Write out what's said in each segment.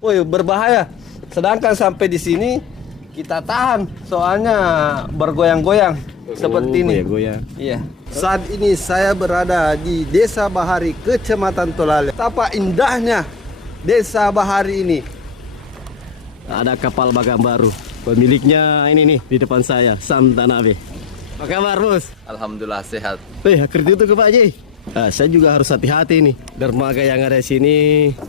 Woi, berbahaya. Sedangkan sampai di sini kita tahan, soalnya bergoyang-goyang seperti ini. Goyang. Iya. Saat ini saya berada di Desa Bahari, Kecamatan Tolale. Betapa indahnya Desa Bahari ini. Ada kapal Bagang baru. Pemiliknya ini nih di depan saya, Sam Tanabe. Apa kabar, Bos? Alhamdulillah sehat. Kerja itu ke Pak Ji. Saya juga harus hati-hati nih. Dermaga yang ada di sini,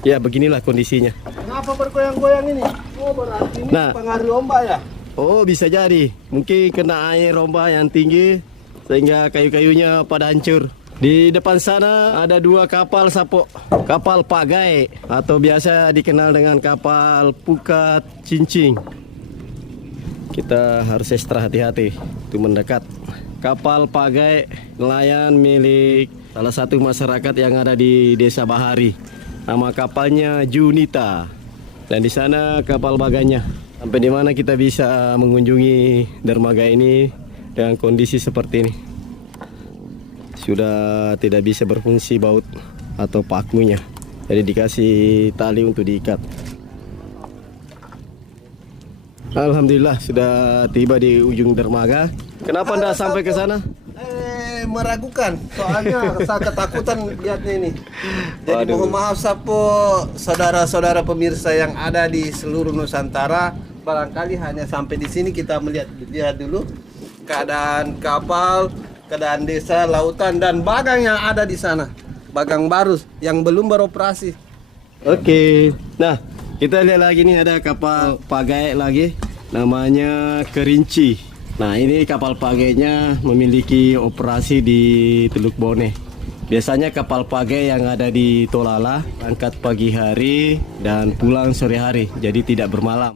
ya beginilah kondisinya. Kenapa bergoyang-goyang ini? Oh, berarti ini Nah. pengaruh ombak ya? Oh, bisa jadi. Mungkin kena air ombak yang tinggi sehingga kayu-kayunya pada hancur. Di depan sana ada dua kapal sapok. Kapal pagai atau biasa dikenal dengan kapal pukat cincing. Kita harus ekstra hati-hati untuk mendekat. Kapal pagai nelayan milik salah satu masyarakat yang ada di Desa Bahari. Nama kapalnya Junita. Dan di sana kapal baganya. Sampai di mana kita bisa mengunjungi dermaga ini dengan kondisi seperti ini. Sudah tidak bisa berfungsi baut atau pakunya. Jadi dikasih tali untuk diikat. Alhamdulillah sudah tiba di ujung dermaga. Kenapa Anda sampai ke sana? Meragukan, soalnya saya ketakutan lihatnya ini. Jadi Waduh. mohon maaf Sapo, saudara-saudara pemirsa yang ada di seluruh Nusantara. Barangkali hanya sampai di sini kita lihat dulu keadaan kapal, keadaan desa, lautan dan bagang yang ada di sana. Bagang baru yang belum beroperasi. Oke. Nah, kita lihat lagi nih ada kapal pagai lagi. Namanya Kerinci. Nah, ini kapal pagainya memiliki operasi di Teluk Bone. Biasanya kapal pagai yang ada di Tolala angkat pagi hari dan pulang sore hari, jadi tidak bermalam.